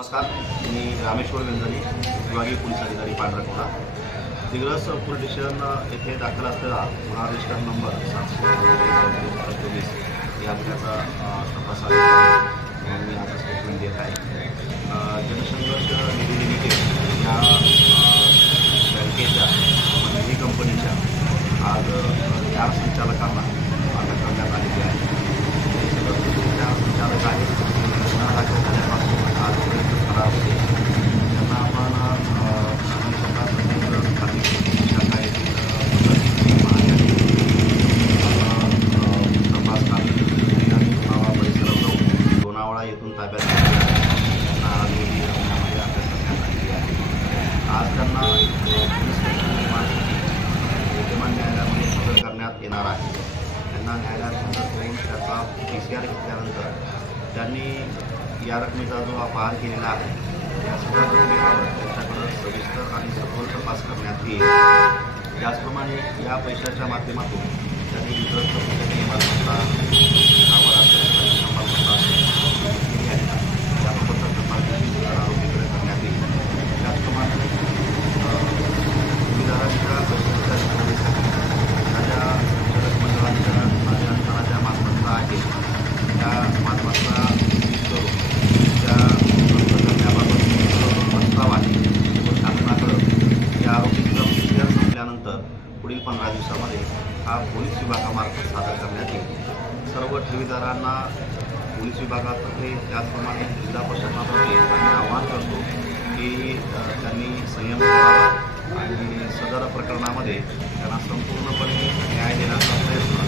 नमस्कार, मी रामेश्वर गंजानी, विभागीय पोलीस अधिकारी पांढरकवडा. दिग्रस पोलीस स्टेशन येथे दाखल असलेला गुन्हा रजिस्टर नंबर 724 या गुन्ह्याचा तपास म्हणून मी आता स्टेटमेंट देत आहे. जनसंघर्ष निधी लिमिटेड या बँकेच्या निधी कंपनीच्या आज 4 संचालकांना अटक करण्यात आलेली आहे. त्या संचालक आहेत गुन्हा दाखल झाल्यापासून आजपर्यंत फरार होते. त्यांना आपण स्थानिक शाखा येथील तपास लोणावळा परिसरात जाऊन लोणावळा येथून ताब्यात त्यांना आलेली गुन्ह्यामध्ये अटक करण्यात आलेली आहे. आज त्यांना पोलीस विद्यमान न्यायालयामध्ये हजर करण्यात येणार आहे. त्यांना न्यायालयात हजर करून त्याचा PCR घेतल्यानंतर त्यांनी या रकमेचा जो अपहार केलेला आहे या सगळ्या रकमेबाबत त्यांच्याकडं सविस्तर आणि सखोल तपास करण्यात येईल. त्याचप्रमाणे या पैशाच्या माध्यमातून त्यांनी विद्रस्त कुठल्याही मालमत्ता त्याबाबतचा तपास आरोपीकडे करण्यात येईल. त्याचप्रमाणे ठेवीदारांच्या पैशाच्या ज्या संचालक मंडळांच्या ज्या मालमत्ता आहेत त्या मालमत्ता करून त्या करण्याबाबत प्रस्ताव आहे तो शासनाकडं या आरोपीचा PCR संपल्यानंतर पुढील 15 दिवसामध्ये हा पोलीस विभागामार्फत सादर करण्यात येईल. सर्व ठेवीदारांना पोलीस विभागातर्फे त्याचप्रमाणे जिल्हा प्रशासनातर्फे आम्ही आवाहन करतो की त्यांनी संयम ठेवावा आणि सदर प्रकरणामध्ये त्यांना संपूर्णपणे न्याय देण्याचा प्रयत्न